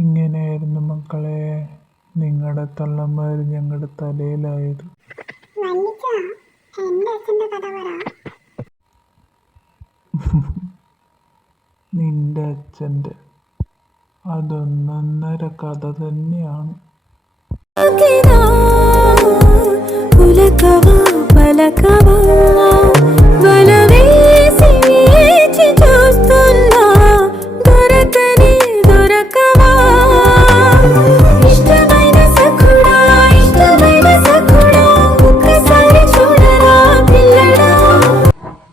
ഇങ്ങനെയായിരുന്നു മക്കളെ നിങ്ങളുടെ തള്ളമാർ ഞങ്ങളുടെ തലയിലായത്. നിന്റെ അച്ഛൻ്റെ അതൊന്നൊന്നര കഥ തന്നെയാണ്.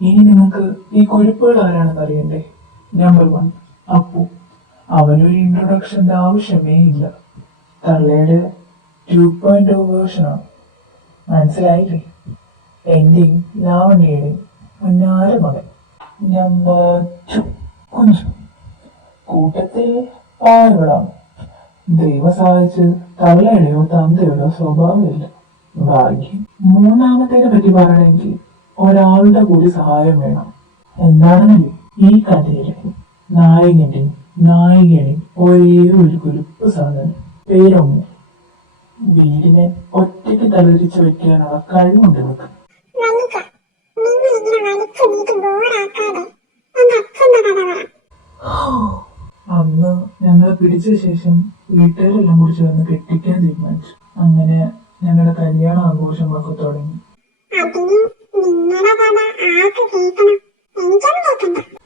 ഇനി നിങ്ങൾക്ക് ഈ കുരുപ്പുകൾ ആരാണെന്ന് അറിയണ്ടേ? നമ്പർ 1 അപ്പു. അവനൊരു ഇൻട്രൊഡക്ഷന്റെ ആവശ്യമേ ഇല്ല. തള്ളയുടെ 2.0 വേർഷനാണ്. മനസ്സിലായില്ലേ? എന്റെയും ലാവണ്യയുടെയും മുന്നാര മകൻ. നമ്പർ 2 കുഞ്ചു. കൂട്ടത്തിൽ പാവകളാണ്. ദൈവം സഹായിച്ച് തള്ളയുടെയോ തന്തയുടെയോ സ്വഭാവമില്ല. ഭാഗ്യം. മൂന്നാമത്തേനെ പറ്റി പറയണമെങ്കിൽ ഒരാളുടെ കൂടി സഹായം വേണം. എന്താണെന്നല്ലേ, ഈ കഥയിലെ നായകന്റെയും നായികയുടെയും ഒരേ ഒരു കുരുപ്പ് സാധനം പേരൊന്നു. വീടിനെ ഒറ്റയ്ക്ക് തലതിരിച്ചു വെക്കാനുള്ള കഴിവുണ്ട് ഇവർക്ക്. അന്ന് ഞങ്ങളെ പിടിച്ച ശേഷം വീട്ടുകാരെല്ലാം കൂടി ചേർന്ന് കെട്ടിക്കാൻ തീരുമാനിച്ചു. അങ്ങനെ ഞങ്ങളുടെ കല്യാണ ആഘോഷങ്ങളൊക്കെ തുടങ്ങി.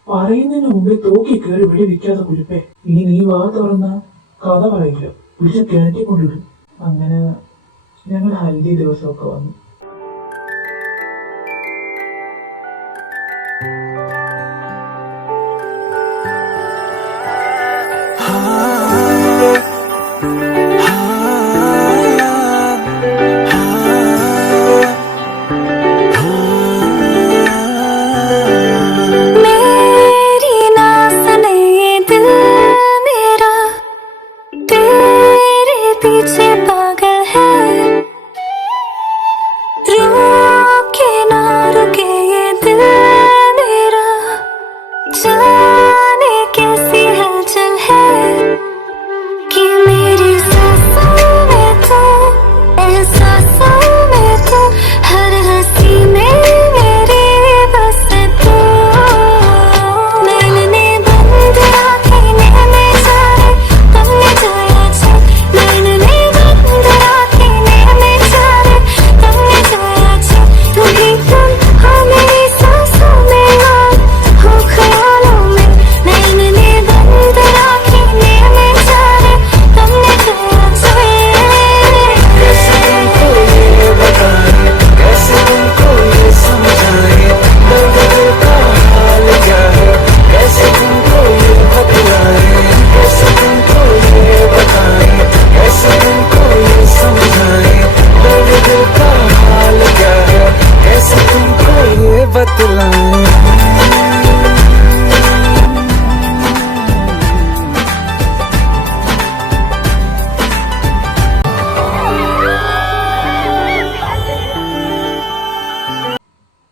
പറയുന്നതിന് മുമ്പേ തോക്കി കയറി വെടിവെക്കാതെ കുരുപ്പേ. ഇനി നീ വാ തുറന്ന കഥ പറയില്ല, പിടിച്ച് കിണറ്റിക്കൊണ്ടിടും. അങ്ങനെ ഞങ്ങളുടെ ഹൽദി ദിവസമൊക്കെ വന്നു.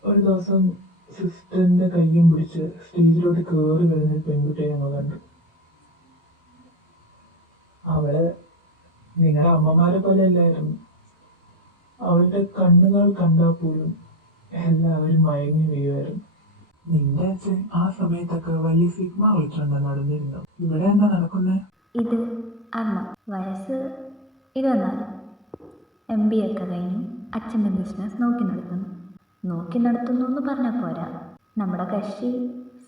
ഒരു ദിവസം സിസ്റ്ററിന്റെ കയ്യും പിടിച്ച് സ്റ്റേജിലോട്ട് കയറി വരുന്ന പെൺകുട്ടിയെ ഞങ്ങൾ കണ്ടു. അവള് നിങ്ങളുടെ അമ്മമാരെ പോലെ അല്ലായിരുന്നു. അവളുടെ കണ്ണുകൾ കണ്ടാൽ പോലും എല്ലാവരും മയങ്ങി വീഴുമായിരുന്നു. നിന്റെ അച്ഛൻ ആ സമയത്തൊക്കെ വലിയ സിഗ്മ വിളിച്ചുകൊണ്ട് നടന്നിരുന്നു. ഇവിടെ എന്താ നടക്കുന്നത്? ഇത് അമ്മ. വയസ്സ് 24. MBA ഒക്കെ കഴിഞ്ഞ് അച്ഛൻ്റെ ബിസിനസ് നോക്കി നടത്തുന്നു എന്ന് പറഞ്ഞാൽ പോരാ, നമ്മുടെ കക്ഷി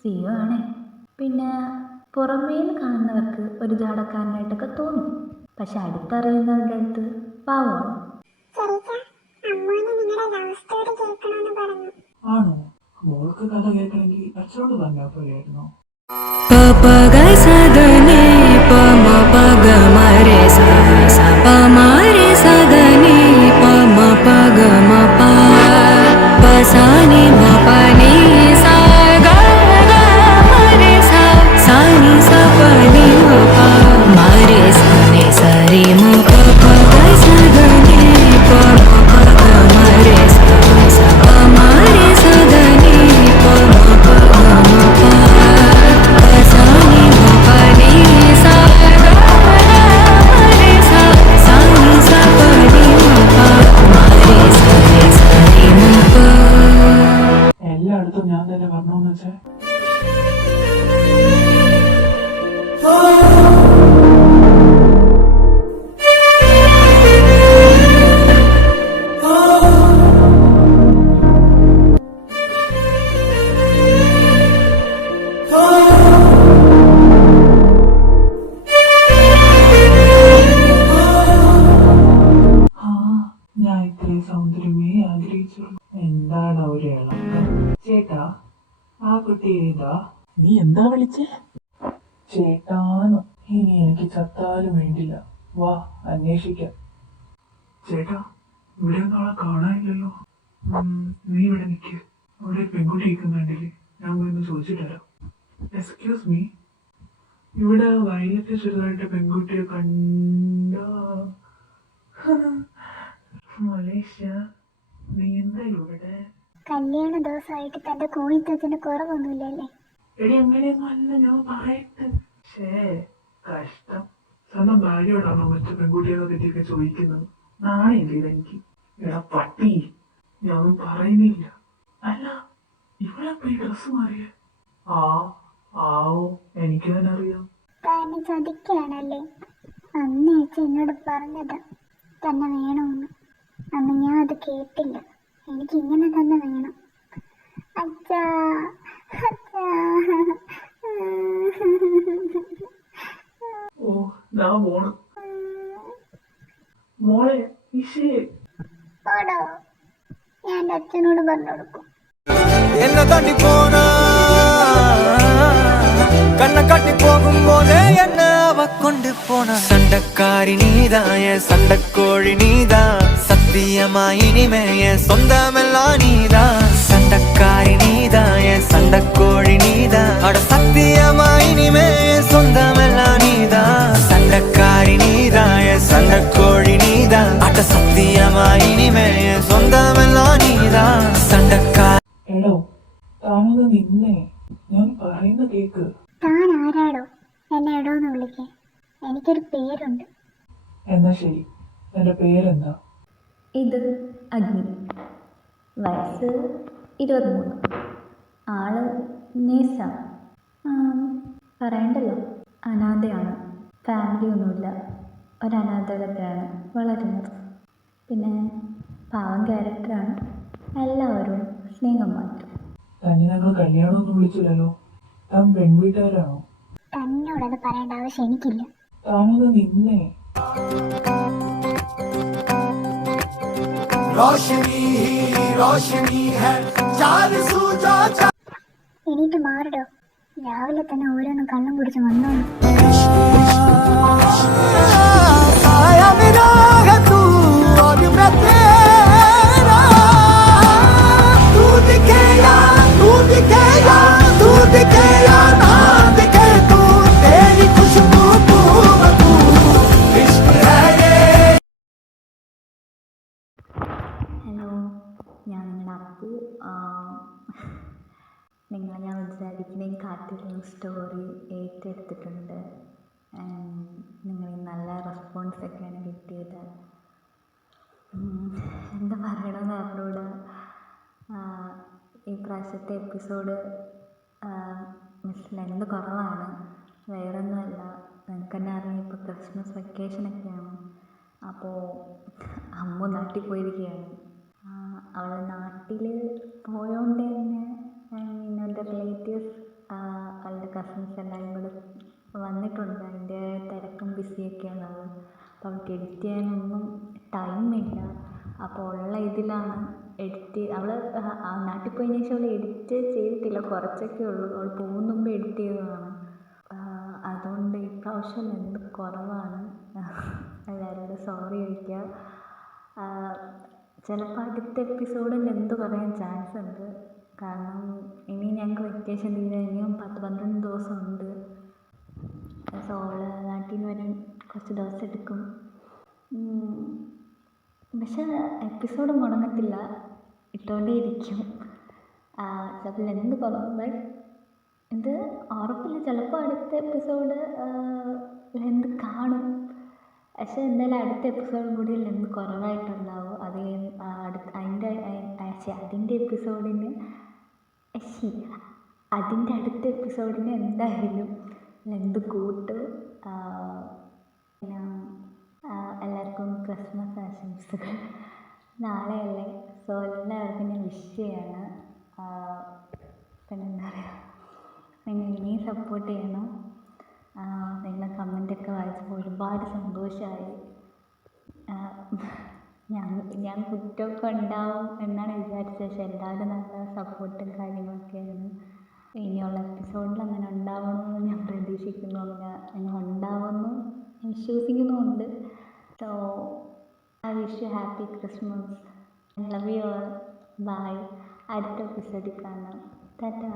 CEO ആണേ. പിന്നെ പുറമേന്ന് കാണുന്നവർക്ക് ഒരു ജാടക്കാരനായിട്ടൊക്കെ തോന്നും, പക്ഷെ അടുത്തറിയുന്നവരുടെ അടുത്ത് പാവമാണ്. ആണോ? മോൾക്ക് കഥ കേൾക്കണമെങ്കിൽ അച്ഛനോട് പറഞ്ഞാൽ പോലെയായിരുന്നോ? എല്ലായിടത്തും ഞാൻ തന്നെ പറഞ്ഞോന്ന് വെച്ചേ. ആ, ഞാൻ ഇത്രയും സൗന്ദര്യമേ ആഗ്രഹിച്ചുള്ളൂ. എന്താണ് ഒരു ഇളക്കം? ചേട്ടാ, ആ കുട്ടി ഏതാ? നീ എന്താ വിളിച്ചേ? ചേട്ടാന്ന്. ഇനി എനിക്ക് ചത്താലും വേണ്ടില്ല, വാ അന്വേഷിക്കാം. ചേട്ടാ, ഇവിടെ നാളെ കാണാനില്ലല്ലോ. നീ ഇവിടെ നിൽക്ക്, അവിടെ ഒരു പെൺകുട്ടി ഇരിക്കുന്നുണ്ടല്ലേ, ഞാൻ പോയി ചോദിച്ചിട്ട് വരാം. എക്സ്ക്യൂസ് മീ, ഇവിടെ വയലറ്റ് ചെറുതായിട്ട് പെൺകുട്ടിയെ കണ്ട മലേഷ്യ, നീ എന്താ ഇവിടെ? കല്യാണ ദിവസമായിട്ട് തന്റെ കോഴിത്തത്തിന് കുറവൊന്നുമില്ലല്ലേ? എടി അങ്ങനെയൊന്നും അല്ല ഞാൻ പറയട്ടെ. ഷേ, കഷ്ടം. സ്വന്തം ഭാര്യയോടാണോ മറ്റു പെൺകുട്ടികളെ പറ്റിയൊക്കെ ചോദിക്കുന്നത്? നാണയില്ല ഇതെനിക്ക്. എടാ പട്ടി, ഞാനൊന്നും പറയുന്നില്ല. അല്ല, ഇവിടെ പോയി ഡ്രസ് മാറിയ? ആവോ, എനിക്ക് തന്നെ അറിയാം. തന്നെ ചതിക്കാണല്ലേ? അന്ന് ചേച്ചി എന്നോട് പറഞ്ഞതാ തന്നെ വേണമെന്ന്. അന്ന് ഞാൻ അത് കേട്ടില്ല. എനിക്ക് ഇങ്ങനെ തന്നെ വേണം. അച്ഛാ, അച്ഛാ. ഓ, ഞാൻ പോണം. മോളെ ഇഷേ, ഓടോ, ഞാൻ എൻ്റെ അച്ഛനോട് പറഞ്ഞു കൊടുക്കും. என்ன தாண்டி போனா கண்ணை காட்டி போகும்போதே என்ன அவ கொண்டு போனா. சண்டக்காரி நீதான், என் சண்டக்கோழி நீதான், சத்தியமா இனிமே என் சொந்தமெல்லாம் நீதான். சண்டக்காரி நீதான், என் சண்டக்கோழி நீதான், அட சத்தியமா இனிமே என் சொந்தமெல்லாம் நீதான். சண்டக்காரி நீதான், என் சண்டக்கோழி நீதான், அட சத்தியமா இனிமே என் சொந்தமெல்லாம் நீதான். சண்டக்காரி എടോ, താനത് നിന്നെ, ഞാൻ പറയുന്ന കേക്ക്. താൻ ആരാടോ എന്നെ എടോന്ന് വിളിക്കാൻ? എനിക്കൊരു പേരുണ്ട്. എന്നാ ശരി, എന്റെ പേരെന്താ? ഇത് അഗ്നി. വയസ്സ് 23. ആള് നേഴ്സ. പറയണ്ടല്ലോ, അനാഥയാണ്. ഫാമിലി ഒന്നുമില്ല, ഒരനാഥകത്തിലാണ് വളരുന്നത്. പിന്നെ പാവം ക്യാരക്ടറാണ്, എല്ലാവരും സ്നേഹം മാത്രം. തന്നെ ഞങ്ങൾ കല്യാണമൊന്നും വിളിച്ചില്ലല്ലോ. താൻ പെൺവീട്ടുകാരാണോ? തന്നോടത് പറയേണ്ട ആവശ്യം എനിക്കില്ല. താനത് നിന്നെ. എണീറ്റ് മാറിടോ, രാവിലെ തന്നെ ഓരോന്നും കള്ളം കുടിച്ച് വന്നോളൂ. ഹലോ, ഞാൻ നിങ്ങളുടെ അപ്പു. നിങ്ങൾ ഞാൻ വിചാരിക്കുന്നതും കാട്ടിലുള്ള സ്റ്റോറി ഏറ്റെടുത്തിട്ടുണ്ട്. നിങ്ങൾ നല്ല റെസ്പോൺസൊക്കെയാണ് കിട്ടിയത്. എന്താ പറയണമെന്ന് അറിഞ്ഞൂടാ. ഈ പ്രാവശ്യത്തെ എപ്പിസോഡ് മിസ് ലെന്ത് കുറവാണ്, വേറൊന്നുമല്ല. നിങ്ങൾക്ക് തന്നെ അറിയാം, ഇപ്പോൾ ക്രിസ്മസ് വെക്കേഷനൊക്കെയാണ്. അപ്പോൾ അമ്മ നാട്ടിൽ പോയിരിക്കുകയാണ്. അവൾ നാട്ടിൽ പോയോണ്ട് തന്നെ എൻ്റെ റിലേറ്റീവ്സ്, അവളുടെ കസിൻസ് എല്ലാവരും കൂടെ വന്നിട്ടുണ്ട്. അതിൻ്റെ തിരക്കും ബിസിയൊക്കെയാണ് അവൾ. അപ്പോൾ അവൾക്ക് എഡിറ്റ് ചെയ്യാനൊന്നും ടൈമില്ല. അപ്പോൾ ഉള്ള ഇതിലാണ് അവൾ നാട്ടിൽ പോയതിന് ശേഷം അവൾ എഡിറ്റ് ചെയ്തിട്ടില്ല, കുറച്ചൊക്കെ ഉള്ളൂ. അവൾ പോകുന്ന മുമ്പ് എഡിറ്റ് ചെയ്തതാണ്. അതുകൊണ്ട് ഇപ്രാവശ്യം എന്ത് കുറവാണ്, എല്ലാവരോടും സോറി ചോദിക്കുക. ചിലപ്പോൾ അടുത്ത എപ്പിസോഡിൽ എന്ത് പറയാൻ ചാൻസ് ഉണ്ട്. കാരണം ഇനി ഞങ്ങൾക്ക് വെക്കേഷൻ തീരെ ഇനിയും 10-12 ദിവസമുണ്ട്. സോ അവൾ നാട്ടിൽ നിന്ന് വരാൻ കുറച്ച് ദിവസം എടുക്കും. പക്ഷെ എപ്പിസോഡ് മുടങ്ങത്തില്ല, ഇട്ടുകൊണ്ടേ ഇരിക്കും. ചിലപ്പോൾ എന്ത് കുറവ്, ബട്ട് ഇത് ഉറപ്പില്ല. ചിലപ്പോൾ അടുത്ത എപ്പിസോഡ് ലെന്ത് കാണും. പക്ഷെ എന്തായാലും അടുത്ത എപ്പിസോഡും കൂടി ലെന്ത് കുറവായിട്ടുണ്ടാവും. അത് അതിൻ്റെ എപ്പിസോഡിന് ശ്ശി, അതിൻ്റെ അടുത്ത എപ്പിസോഡിന് എന്തായാലും എന്ത് കൂട്ടും. പിന്നെ എല്ലാവർക്കും ക്രിസ്മസ് ആശംസകൾ. നാളെയല്ലേ, സോ എല്ലാവർക്കും ഞാൻ വിഷ് ചെയ്യാണ്. പിന്നെ എന്താ പറയുക, നിങ്ങൾ ഇനിയും സപ്പോർട്ട് ചെയ്യണം. നിങ്ങളുടെ കമൻറ്റൊക്കെ വായിച്ചപ്പോൾ ഒരുപാട് സന്തോഷമായി. ഞാൻ കുറ്റമൊക്കെ ഉണ്ടാവും എന്നാണ് വിചാരിച്ചത്, പക്ഷെ എല്ലാവരും നല്ല സപ്പോർട്ടും കാര്യങ്ങളൊക്കെയായിരുന്നു. ഇനിയുള്ള എപ്പിസോഡിൽ അങ്ങനെ ഉണ്ടാവണമെന്ന് ഞാൻ പ്രതീക്ഷിക്കുന്നുമില്ല, അങ്ങനെ ഉണ്ടാവുമെന്ന് വിശ്വസിക്കുന്നുമുണ്ട്. So I wish you happy Christmas. I love you all. Bye. അടുത്ത എപ്പിസോഡിൽ കാണാം. ടാറ്റാ.